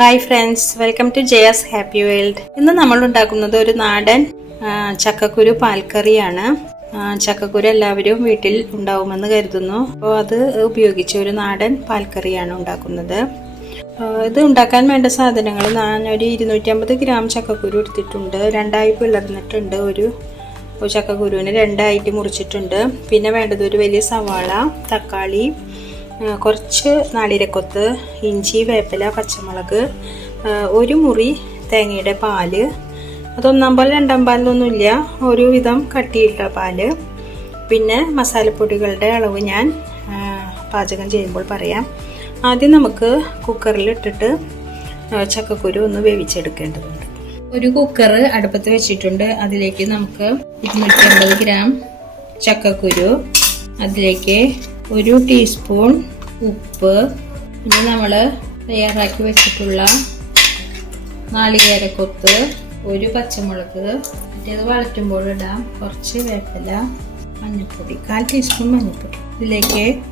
Hi friends welcome to Jayas happy world ഇന്ന് നമ്മൾ ഉണ്ടാക്കുന്നത് ഒരു നാടൻ ചക്കക്കുരു പാൽക്കറിയാണ്. ചക്കക്കുരു എല്ലാവരും വീട്ടിൽ ഉണ്ടാവുമെന്ന് കരുതുന്നു. അപ്പോൾ അത് ഉപയോഗിച്ച് ഒരു നാടൻ പാൽക്കറിയാണ് ഉണ്ടാക്കുന്നത്. ഇത് ഉണ്ടാക്കാൻ വേണ്ട സാധനങ്ങൾ ഞാൻ ഒരു ഇരുന്നൂറ്റമ്പത് ഗ്രാം ചക്കക്കുരു എടുത്തിട്ടുണ്ട്. രണ്ടായി പിളർന്നിട്ടുണ്ട് ഒരു. ചക്കക്കുരുവിന് രണ്ടായിട്ട് മുറിച്ചിട്ടുണ്ട്. പിന്നെ വേണ്ടത് ഒരു വലിയ സവാള തക്കാളി കുറച്ച് നാളിരക്കൊത്ത് ഇഞ്ചി വേപ്പില പച്ചമുളക് ഒരു മുറി തേങ്ങയുടെ പാൽ. അതൊന്നാം പാൽ രണ്ടാം പാലിലൊന്നുമില്ല ഒരുവിധം കട്ടിയിട്ട പാൽ. പിന്നെ മസാലപ്പൊടികളുടെ അളവ് ഞാൻ പാചകം ചെയ്യുമ്പോൾ പറയാം. ആദ്യം നമുക്ക് കുക്കറിൽ ഇട്ടിട്ട് ചക്കക്കുരു ഒന്ന് വേവിച്ചെടുക്കേണ്ടതുണ്ട്. ഒരു കുക്കർ അടുപ്പത്ത് വെച്ചിട്ടുണ്ട്. അതിലേക്ക് നമുക്ക് ഇരുന്നൂറ്റി അമ്പത് ഗ്രാം ചക്കക്കുരു. അതിലേക്ക് ഒരു ടീസ്പൂൺ ഉപ്പ്. പിന്നെ നമ്മൾ തയ്യാറാക്കി വെച്ചിട്ടുള്ള നാളികേരക്കൊത്ത് ഒരു പച്ചമുളക് മറ്റേത് വഴറ്റുമ്പോൾ ഇടാം. കുറച്ച് വേപ്പില മഞ്ഞൾപ്പൊടി കാൽ ടീസ്പൂൺ മഞ്ഞൾപ്പൊടി. ഇതിലേക്ക്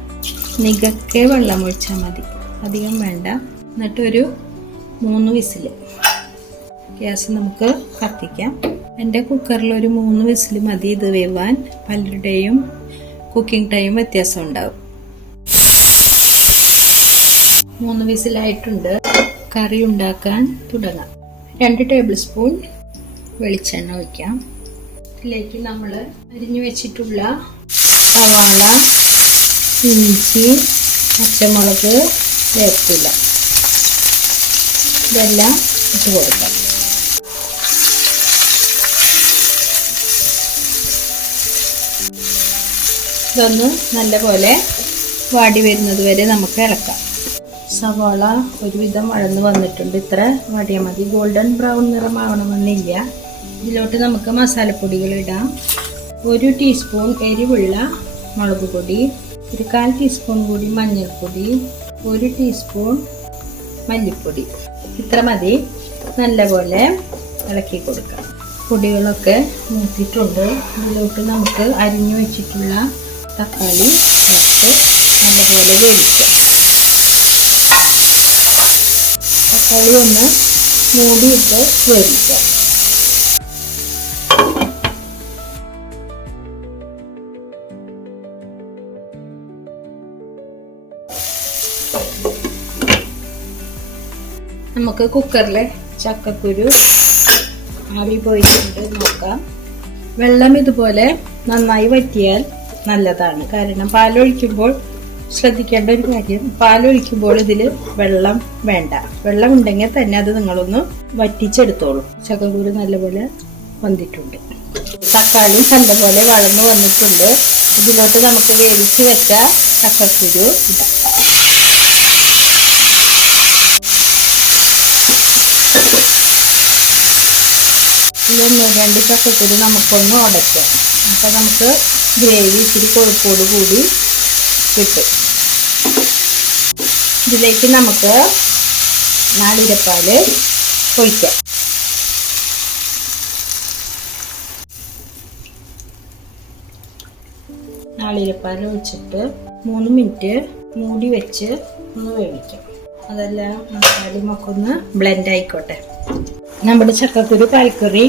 നികക്കെ വെള്ളം ഒഴിച്ചാൽ മതി. അധികം വേണ്ട. എന്നിട്ടൊരു മൂന്ന് വിസിൽ. ഗ്യാസ് നമുക്ക് കത്തിക്കാം. എന്റെ കുക്കറിൽ ഒരു മൂന്ന് വിസിൽ മതി. ഇത് വേവാൻ പലരുടെയും കുക്കിംഗ് ടൈം വ്യത്യാസം ഉണ്ടാവും. മൂന്ന് വിസിലായിട്ടുണ്ട്. കറി ഉണ്ടാക്കാൻ തുടങ്ങാം. രണ്ട് ടേബിൾ സ്പൂൺ വെളിച്ചെണ്ണ ഒഴിക്കാം. ഇതിലേക്ക് നമ്മൾ അരിഞ്ഞു വെച്ചിട്ടുള്ള സവാള ഇഞ്ചി പച്ചമുളക് വേപ്പില. ഇതെല്ലാം ഇട്ട് കൊടുക്കാം. ഇതൊന്ന് നല്ലപോലെ വാടി വരുന്നത് വരെ നമുക്ക് ഇളക്കാം. സവാള ഒരുവിധം വഴന്ന് വന്നിട്ടുണ്ട്. ഇത്ര വാടിയാൽ മതി. ഗോൾഡൻ ബ്രൗൺ നിറമാവണമെന്നില്ല. ഇതിലോട്ട് നമുക്ക് മസാലപ്പൊടികൾ ഇടാം. ഒരു ടീസ്പൂൺ എരിവുള്ള മുളക് പൊടി ഒരു കാൽ ടീസ്പൂൺ കൂടി മഞ്ഞൾപ്പൊടി ഒരു ടീസ്പൂൺ മല്ലിപ്പൊടി. ഇത്ര മതി. നല്ലപോലെ ഇളക്കി കൊടുക്കാം. പൊടികളൊക്കെ മൂത്തിട്ടുണ്ട്. ഇതിലോട്ട് നമുക്ക് അരിഞ്ഞു വെച്ചിട്ടുള്ള തക്കാളി ചേർത്ത് നല്ലപോലെ വേവിക്കാം. തക്കാളി ഒന്ന് മൂടിയിട്ട് വേവിക്കാം നമുക്ക് കുക്കറിലെ ചക്കക്കുരു ആവി പോയിട്ടുണ്ട് നോക്കാം. വെള്ളം ഇതുപോലെ നന്നായി വറ്റിയാൽ നല്ലതാണ്. കാരണം പാലൊഴിക്കുമ്പോൾ ശ്രദ്ധിക്കേണ്ട ഒരു കാര്യം. പാലൊഴിക്കുമ്പോൾ ഇതിൽ വെള്ളം വേണ്ട. വെള്ളം ഉണ്ടെങ്കിൽ തന്നെ അത് നിങ്ങളൊന്ന് വറ്റിച്ചെടുത്തോളൂ. ചക്കക്കൂര് നല്ലപോലെ വന്നിട്ടുണ്ട്. തക്കാളി നല്ലപോലെ വളർന്നു വന്നിട്ടുണ്ട്. ഇതിലോട്ട് നമുക്ക് വേവിച്ച് വെച്ച ചക്കക്കുരു ഇടാം. രണ്ട് ചക്കക്കുരു നമുക്കൊന്ന് ഉടയ്ക്കാം. അപ്പം നമുക്ക് ഗ്രേവി ഇത്തിരി കൊഴുപ്പോട് കൂടി കിട്ടും ഇതിലേക്ക് നമുക്ക് നാളിരപ്പാൽ ഒഴിക്കാം. നാളിരപ്പാൽ ഒഴിച്ചിട്ട് മൂന്ന് മിനിറ്റ് മൂടി വെച്ച് ഒന്ന് വേവിക്കാം. അതെല്ലാം മസാലയുമൊക്കെ ഒന്ന് ബ്ലെൻഡ് ആയിക്കോട്ടെ. നമ്മുടെ ചക്കക്കുരു പാൽക്കറി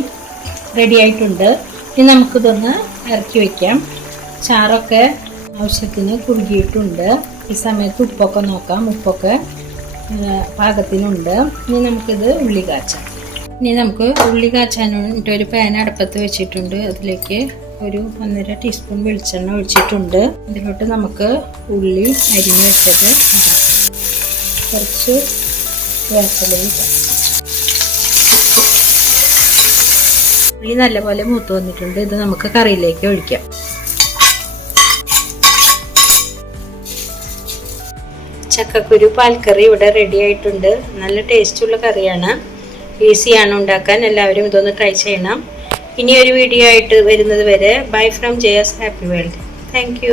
റെഡി ആയിട്ടുണ്ട്. ഇനി നമുക്കിതൊന്ന് ഇറക്കി വയ്ക്കാം ചാറൊക്കെ ആവശ്യത്തിന് കുറുകിയിട്ടുണ്ട്. ഈ സമയത്ത് ഉപ്പൊക്കെ നോക്കാം. ഉപ്പൊക്കെ പാകത്തിനുണ്ട്. ഇനി നമുക്കിത് ഉള്ളി കാച്ചാം. ഇനി നമുക്ക് ഉള്ളി കാച്ചാനായിട്ട് ഒരു പാൻ അടുപ്പത്ത് വെച്ചിട്ടുണ്ട്. അതിലേക്ക് ഒരു ഒന്നര ടീസ്പൂൺ വെളിച്ചെണ്ണ ഒഴിച്ചിട്ടുണ്ട്. ഇതിലോട്ട് നമുക്ക് ഉള്ളി അരിഞ്ഞ് വെച്ചത് കുറച്ച് വേപ്പിലയും ഉള്ളി നല്ലപോലെ മൂത്ത് വന്നിട്ടുണ്ട്. ഇത് നമുക്ക് കറിയിലേക്ക് ഒഴിക്കാം. ചക്കക്കുരു പാൽക്കറി ഇവിടെ റെഡി ആയിട്ടുണ്ട്. നല്ല ടേസ്റ്റുള്ള കറിയാണ്. ഈസിയാണ് ഉണ്ടാക്കാൻ. എല്ലാവരും ഇതൊന്ന് ട്രൈ ചെയ്യണം. ഇനിയൊരു വീഡിയോ ആയിട്ട് വരുന്നത് വരെ. Bye from Jayas happy world thank